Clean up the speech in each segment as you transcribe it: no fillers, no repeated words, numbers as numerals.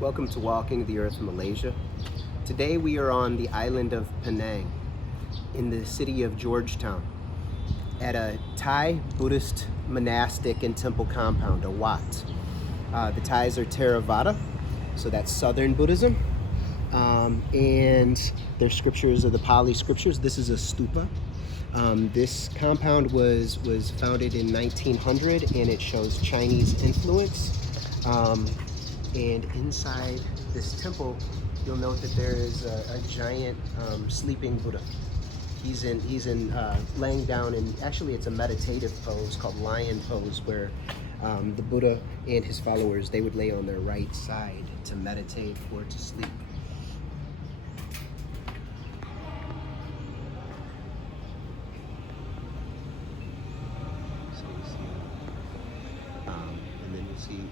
Welcome to Walking the Earth, Malaysia. Today we are on the island of Penang in the city of Georgetown at a Thai Buddhist monastic and temple compound, a Wat. The Thais are Theravada, so that's Southern Buddhism, and their scriptures are the Pali scriptures. This is a stupa. This compound was founded in 1900 and it shows Chinese influence. And inside this temple, you'll note that there is a giant sleeping Buddha. He's laying down, and actually it's a meditative pose called lion pose, where the Buddha and his followers, they would lay on their right side to meditate or to sleep.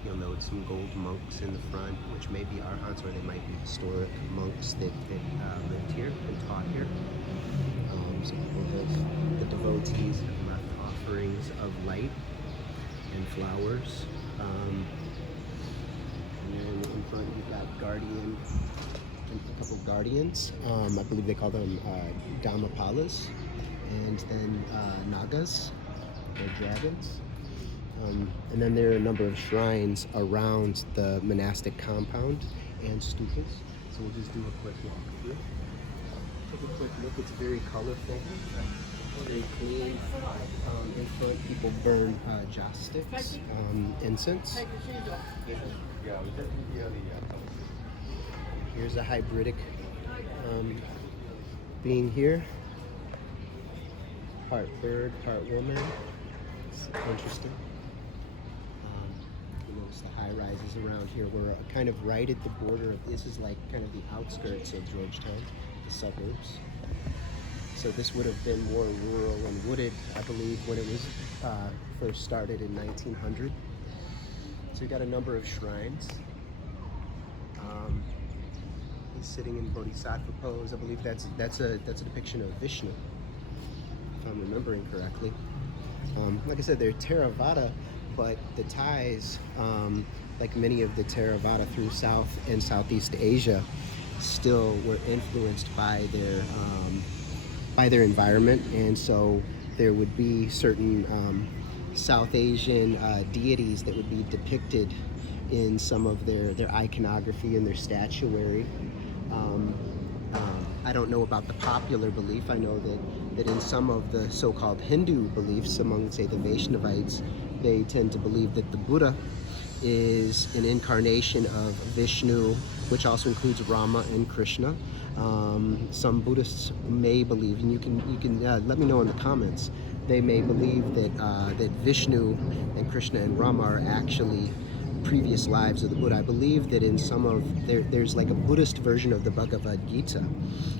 You'll note some gold monks in the front, which may be arhats, or they might be historic monks that lived here and taught here. So the devotees have left offerings of light and flowers. And then in front you've got a couple guardians. I believe they call them Dhammapalas, and then Nagas, or dragons. And then there are a number of shrines around the monastic compound and stupas. So we'll just do a quick walk through. Take a quick look. It's very colorful, very clean. In front, people burn joss sticks, incense. Here's a hybridic being here. Part bird, part woman. It's interesting. The high rises around here. We're kind of right at the border of, this is like kind of the outskirts of Georgetown, the suburbs. So this would have been more rural and wooded, I believe, when it was first started in 1900. So you got a number of shrines. He's sitting in Bodhisattva pose. I believe that's a depiction of Vishnu, if I'm remembering correctly. Like I said, they're Theravada, but the Thais, like many of the Theravada through South and Southeast Asia, still were influenced by their environment, and so there would be certain South Asian deities that would be depicted in some of their iconography and their statuary. I don't know about the popular belief. I know that in some of the so-called Hindu beliefs, among, say, the Vaishnavites, they tend to believe that the Buddha is an incarnation of Vishnu, which also includes Rama and Krishna. Some Buddhists may believe, and you can let me know in the comments, they may believe that Vishnu and Krishna and Rama are actually previous lives of the Buddha. I believe that in some of there's like a Buddhist version of the Bhagavad Gita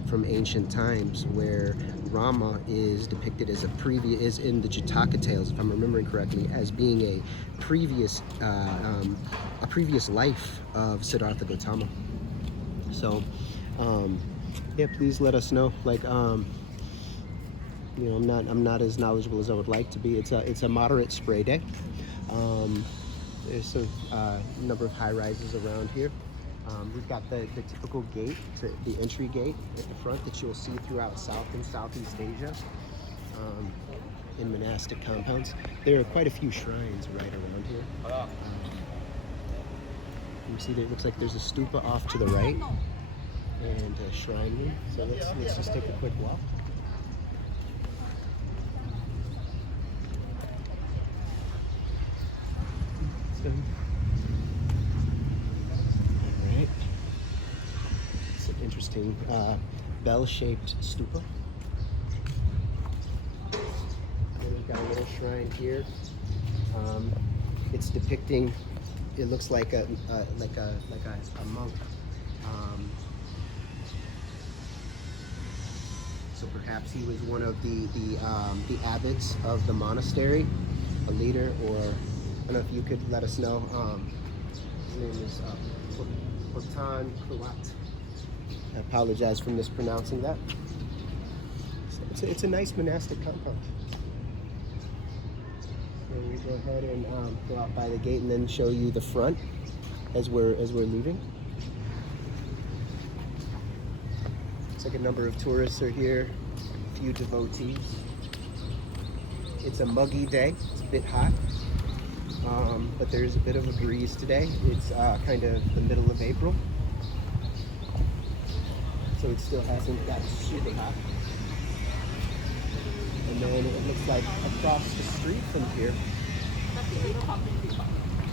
from ancient times, where Rama is depicted as is in the Jataka tales, if I'm remembering correctly, as being a previous life of Siddhartha Gautama. So yeah, please let us know. Like I'm not as knowledgeable as I would like to be. It's a moderate spray day. There's a number of high rises around here. We've got the typical gate, the entry gate at the front that you'll see throughout South and Southeast Asia in monastic compounds. There are quite a few shrines right around here. You see, it looks like there's a stupa off to the right and a shrine room. So let's just take a quick walk. Alright. It's an interesting bell-shaped stupa. And then we've got a little shrine here. It's depicting, it looks like a monk. So perhaps he was one of the abbots of the monastery, a leader, or I don't know if you could let us know. His name is Potan Kuat. I apologize for mispronouncing that. So it's a nice monastic compound. So we go ahead and go out by the gate and then show you the front as we're leaving. Looks like a number of tourists are here, a few devotees. It's a muggy day, it's a bit hot, but there's a bit of a breeze today. It's kind of the middle of April, so it still hasn't got super hot. And then it looks like across the street from here,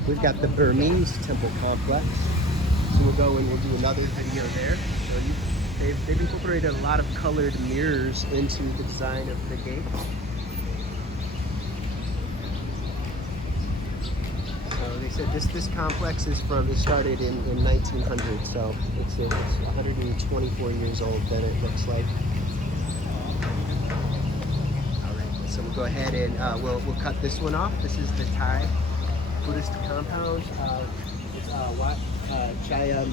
we've got the Burmese temple complex. So we'll go and we'll do another video there. So they've incorporated a lot of colored mirrors into the design of the gate. So they said this complex is it started in 1900, so it's 124 years old then it looks like. Alright, so we'll go ahead and we'll cut this one off. This is the Thai Buddhist compound. It's Wat Chaya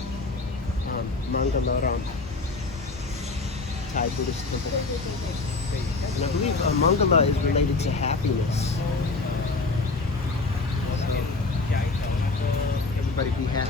Mangalaram Thai Buddhist temple. And I believe Mangala is related to happiness. So, everybody be happy.